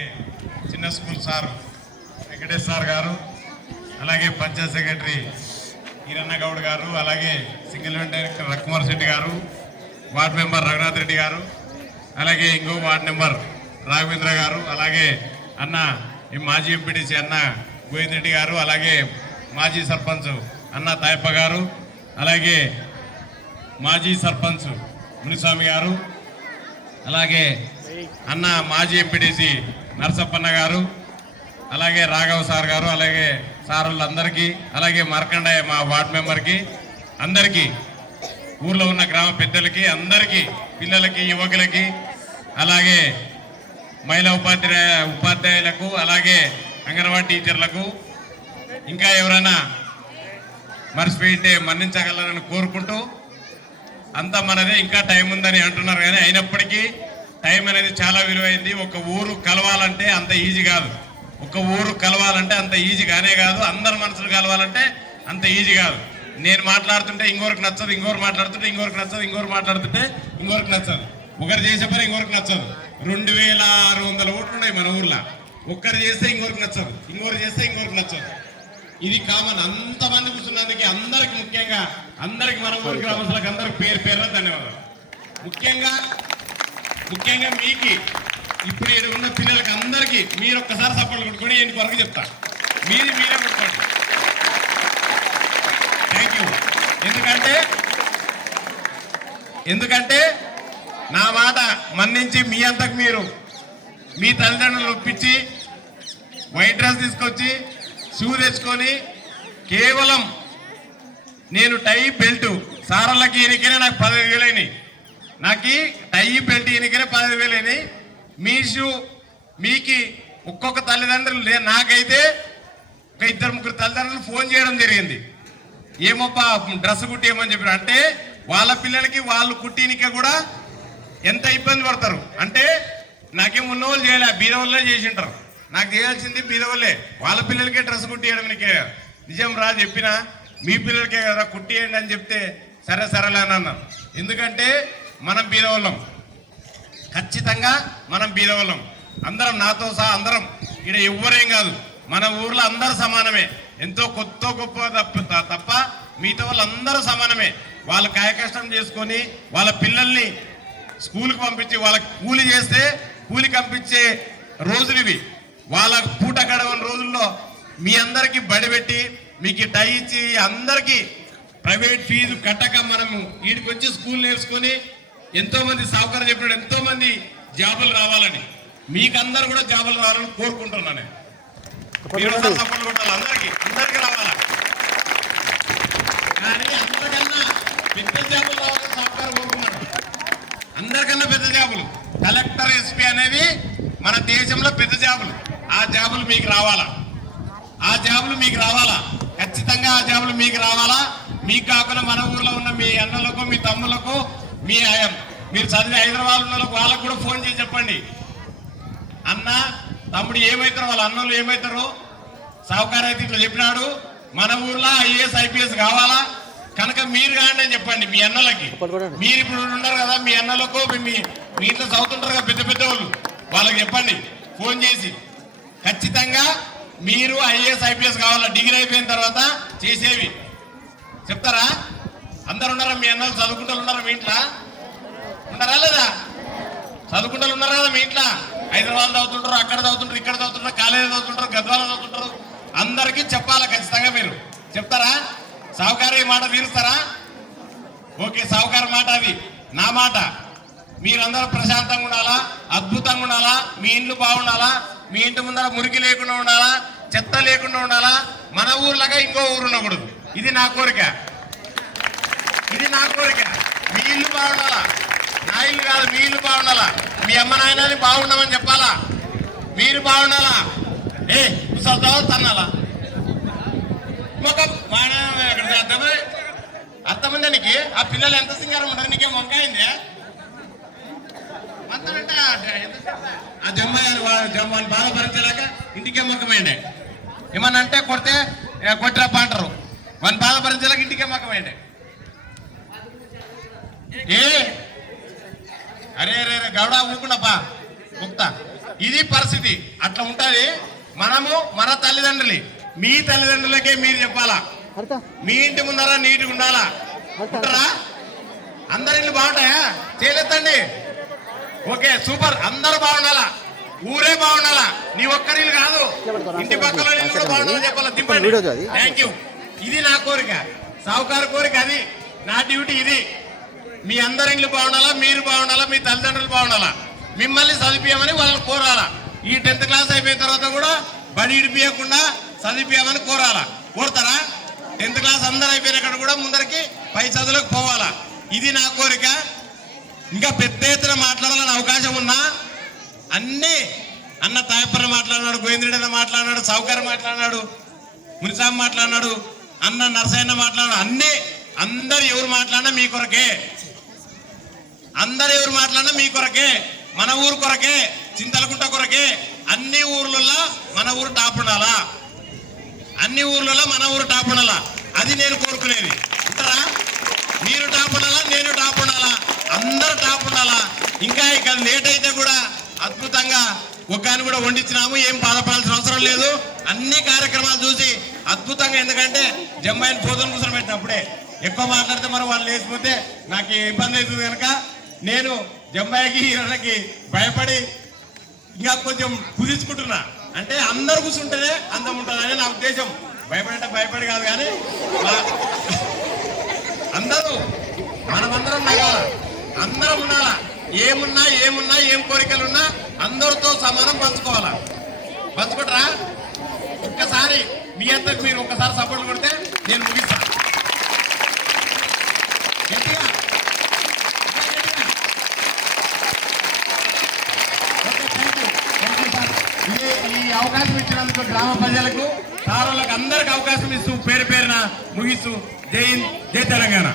అలాగే చిన్న school sir Venkatesh sir గారు, అలాగే పంచాయత్ సెక్రటరీ ఈరన్న గౌడ్ గారు, అలాగే సింగిల్ విండో డైరెక్టర్ రకుమార్ శెట్టి గారు, వార్డ్ మెంబర్ రఘునాథ్ రెడ్డి గారు, అలాగే ఇంకో వార్డ్ మెంబర్ రాఘవేంద్ర గారు, అలాగే అన్న మాజీ ఎంపీటీసీ అన్న గోవింద్ రెడ్డి గారు, అలాగే మాజీ సర్పంచ్ అన్న తాయప్ప గారు, అలాగే మాజీ సర్పంచ్ మునిస్వామి గారు, అలాగే అన్న మాజీ ఎంపీటీసీ నరసప్పన్న గారు, అలాగే రాఘవ్ సార్ గారు, అలాగే సారులందరికీ, అలాగే మార్కండయ్య మా వార్డ్ మెంబర్కి, అందరికీ, ఊర్లో ఉన్న గ్రామ పెద్దలకి, అందరికీ, పిల్లలకి, యువకులకి, అలాగే మహిళా ఉపాధ్యాయులకు, అలాగే అంగన్వాడీ టీచర్లకు, ఇంకా ఎవరైనా మర్చిపోయింటే మన్నించగలరని కోరుకుంటూ, అంతా మనదే, ఇంకా టైం ఉందని అంటున్నారు కానీ అయినప్పటికీ టైం అనేది చాలా విలువైంది. ఒక ఊరు కలవాలంటే అంత ఈజీ కాదు, ఒక ఊరు కలవాలంటే అంత ఈజీ కానే కాదు, అందరి మనసులు కలవాలంటే అంత ఈజీ కాదు. నేను మాట్లాడుతుంటే ఇంకొకరికి నచ్చదు, ఇంకొకరు మాట్లాడుతుంటే ఇంకొకరికి నచ్చదు, ఇంకొకరు మాట్లాడుతుంటే ఇంకొకరికి నచ్చదు, ఒకరు చేసే పని ఇంకొకరికి నచ్చదు. 2600 ఓట్లు ఉన్నాయి మన ఊర్లో, ఒక్కరు చేస్తే ఇంకొకరికి నచ్చదు, ఇంకొకరు చేస్తే ఇంకొకరికి నచ్చదు. ఇది కామన్. అంతమంది కూర్చున్నందుకు అందరికి, ముఖ్యంగా అందరికి, మన ఊరి గ్రామస్తులకు అందరికి పేరు పేరున ధన్యవాదాలు. ముఖ్యంగా మీకు ఇప్పుడు ఇక్కడ ఉన్న పిల్లలకి అందరికీ మీరు ఒక్కసారి సపోర్ట్ కొట్టుకొని నేను కొరకు చెప్తా, మీరే కొట్టుకోండి. Thank you. ఎందుకంటే నా మాట మన్నించి మీ అంతకు మీరు మీ తల్లిదండ్రులు ఒప్పించి వైట్ డ్రెస్ తీసుకొచ్చి షూ తెచ్చుకొని కేవలం నేను టై బెల్ట్ సారళ్ళకి ఎన్నికనే నాకు 15,000 అయినాయి, నాకు టై బెల్ట్ ఎన్నికనే 15,000 అయినాయి. మీ షూ మీకు ఒక్కొక్క తల్లిదండ్రులు, నాకైతే ఒక 2-3 తల్లిదండ్రులు ఫోన్ చేయడం జరిగింది, ఏమోప్పా డ్రెస్ కుట్టియమని చెప్పారు. అంటే వాళ్ళ పిల్లలకి వాళ్ళు కుట్టినిక కూడా ఎంత ఇబ్బంది పడతారు. అంటే నాకేం ఉన్నవాళ్ళు చేయలే, బీదవాళ్ళే చేసింటారు, నాకు చేయాల్సింది బీదవాళ్ళే. వాళ్ళ పిల్లలకే డ్రెస్ కుట్టియడం నీకే నిజం రా చెప్పినా, మీ పిల్లలకే కదా కుట్టియండి అని చెప్తే సరేలే అని అన్నాను. ఎందుకంటే మనం బీదవాళ్ళం, ఖచ్చితంగా మనం బీదవాళ్ళం, అందరం నాతో సహా అందరం, ఇక్కడ ఎవ్వరేం కాదు, మన ఊర్లో అందరూ సమానమే, ఎంతో కొత్త గొప్ప తప్ప మిగతా వాళ్ళందరూ సమానమే. వాళ్ళు కాయకష్టం చేసుకొని వాళ్ళ పిల్లల్ని స్కూల్కి పంపించి వాళ్ళకి కూలి చేస్తే కూలికి పంపించే రోజులు ఇవి. వాళ్ళ పూట గడవని రోజుల్లో మీ అందరికీ బడిపెట్టి మీకు టై ఇచ్చి అందరికీ ప్రైవేట్ ఫీజు కట్టక మనము వీడికి వచ్చి స్కూల్ నేర్చుకొని ఎంతోమంది సావుకారు చెప్పినట్టు ఎంతోమంది జాబులు రావాలని, మీకందరూ కూడా జాబులు రావాలని కోరుకుంటున్నాను నేను. సపోర్ట్ కొట్టాలి, అందరికీ రావాలా. కానీ అందరికన్నా పెద్ద జాబులు రావాలని సావుకారు కోరుకున్నాడు. అందరికన్నా పెద్ద జాబులు కలెక్టర్, ఎస్పీ అనేవి మన దేశంలో పెద్ద జాబులు. ఆ జాబులు మీకు రావాలా, ఖచ్చితంగా ఆ జాబులు మీకు రావాలా. మీకు కాకుండా మన ఊర్లో ఉన్న మీ అన్నలకు, మీ తమ్ములకు, మీరు చదివి హైదరాబాద్ ఉన్న వాళ్ళకు కూడా ఫోన్ చేసి చెప్పండి, అన్న తమ్ముడు ఏమవుతారో, వాళ్ళ అన్నలు ఏమవుతారో సావుకారు అయితే ఇట్లా చెప్పినాడు, మన ఊర్లో IAS IPS కావాలా కనుక మీరు కాండి అని చెప్పండి మీ అన్నలకి. మీరు ఇప్పుడు ఉన్నారు కదా, మీ అన్నలకు, మీ ఇంట్లో చదువుతుంటారు కదా పెద్ద వాళ్ళు, వాళ్ళకి చెప్పండి ఫోన్ చేసి. ఖచ్చితంగా మీరు IAS IPS కావాలా, డిగ్రీ అయిపోయిన తర్వాత చేసేవి చెప్తారా? అందరు ఉన్నారా? మీ అన్నలు చదువుకుంటూ ఉన్నారా? మీ ఇంట్లో ఉన్నారా లేదా? చదువుకుంటూ ఉన్నారు కదా మీ ఇంట్లో? హైదరాబాద్ చదువుతుంటారు, అక్కడ చదువుతుంటారు, ఇక్కడ చదువుతుంటారు, కాలేజీ చదువుతుంటారు, గద్వాల చదువుతుంటారు. అందరికీ చెప్పాలా ఖచ్చితంగా. మీరు చెప్తారా? సావుకారు ఈ మాట తీరుస్తారా? ఓకే, సావుకారు మాట అది, నా మాట. మీరందరూ ప్రశాంతంగా ఉండాలా, అద్భుతంగా ఉండాలా, మీ ఇండ్లు బాగుండాలా, మీ ఇంటి ముందర మురికి లేకుండా ఉండాలా, చెత్త లేకుండా ఉండాలా, మన ఊర్లాగా ఇంకో ఊరు ఉండకూడదు. ఇది నా కోరిక. మీ ఇల్లు బాగుండాలా, నా ఇల్లు కాదు, మీ ఇల్లు బాగుండాలా, మీ అమ్మ నాయనని బాగుండమని చెప్పాలా, మీరు బాగుండాలా. తన్నాలా అర్థమైందా నీకు? ఆ పిల్లలు ఎంత సింగారం ఉంటారు, నీకేం వంకాయింది అంతనంటే ఆ జమ్మాని బాధపరచలేక ఇంటికే మొక్కమైండే. ఏమన్నా అంటే కొట్టిరప్ప అంటారు, వాని బాధపరచలేక ఇంటికే మొక్కమైండే. అరే గౌడ ఊరుకున్నప్పా ముక్త ఇది పరిస్థితి అట్లా ఉంటది. మనము మన తల్లిదండ్రులు, మీ తల్లిదండ్రులకే మీరు చెప్పాలా, మీ ఇంటి ముందర నీట్గా ఉండాలా. ఉంటారా? అందరి ఇల్లు బాగుంటాయా? చేయలేదండి. Okay, super. అందరూ బాగుండాలా, ఊరే బాగుండాలా, నీ ఒక్కరిల్లు కాదు, ఇంటి పక్కల కూడా బాగుండాలని చెప్పాలా. దింపండి. Thank you. ఇది నా కోరిక, సావుకారు కోరిక, అది నా డ్యూటీ. ఇది మీ అందరి ఇల్లు బాగుండాలా, మీరు బాగుండాలా, మీ తల్లిదండ్రులు బాగుండాలా, మిమ్మల్ని చదివించమని వాళ్ళని కోరాలా. ఈ 10th క్లాస్ అయిపోయిన తర్వాత కూడా బడి ఇడిపియకుండా చదివించమని కోరాలా. కోరుతారా? 10th క్లాస్ అందరు అయిపోయినక్కడ కూడా ముందరికి పై చదువులకు పోవాలా. ఇది నా కోరిక. ఇంకా పెద్ద ఎత్తున మాట్లాడాలని అవకాశం ఉన్నా అన్నీ అన్న తాయప్పన్న మాట్లాడినాడు, గోవింద్రుడన్న మాట్లాడినాడు, సావుకారు మాట్లాడినాడు, మునిసాబ్ మాట్లాడినాడు, అన్న నరసయ్యన్న మాట్లాడినాడు. అన్నీ అందరు ఎవరు మాట్లాడినా మీ కొరకే, అందరు ఎవరు మాట్లాడినా మీ కొరకే, మన ఊరు కొరకే, చింతలకుంట కొరకే. అన్ని ఊర్లలో మన ఊరు టాప్ ఉండాలా, అన్ని ఊర్లలో మన ఊరు టాప్ ఉండాలా. అది నేను కోరుకునేది. ఉంటారా? మీరు టాప్ ఉండాలా, నేను టాప్ ఉండాలా, అందరూ టాప్ ఉండాలా. ఇంకా ఇక్కడ లేట్ అయితే కూడా అద్భుతంగా ఒక్కని కూడా వండించినాము. ఏం బాధపడాల్సిన అవసరం లేదు. అన్ని కార్యక్రమాలు చూసి అద్భుతంగా, ఎందుకంటే జమ్మాయిని భోజనం కూర్చొని పెట్టినప్పుడే ఎక్కువ మాట్లాడితే మరి వాళ్ళు లేకపోతే నాకు ఇబ్బంది అవుతుంది కనుక నేను జమ్మాయికి ఈయనకి భయపడి ఇంకా కొంచెం కుదించుకుంటున్నా. అంటే అందరు కూర్చుంటేనే అందం ఉంటుందని నా ఉద్దేశం. భయపడంటే భయపడి కాదు, కానీ అందరూ మనమందరం నగాల, అందరం ఉండాలా. ఏమున్నా ఏం కోరికలున్నా అందరితో సమానం పంచుకోవాలా. పంచుకుంటారా? ఒక్కసారి మీ అంతకు మీరు ఒక్కసారి సపోర్ట్ కొడితే నేను ముగిస్తాను. ఈ అవకాశం ఇచ్చినందుకు గ్రామ ప్రజలకు, సారులకు అందరికి అవకాశం ఇస్తూ పేరు పేరున ముగిస్తూ జై హింద్, జై తెలంగాణ.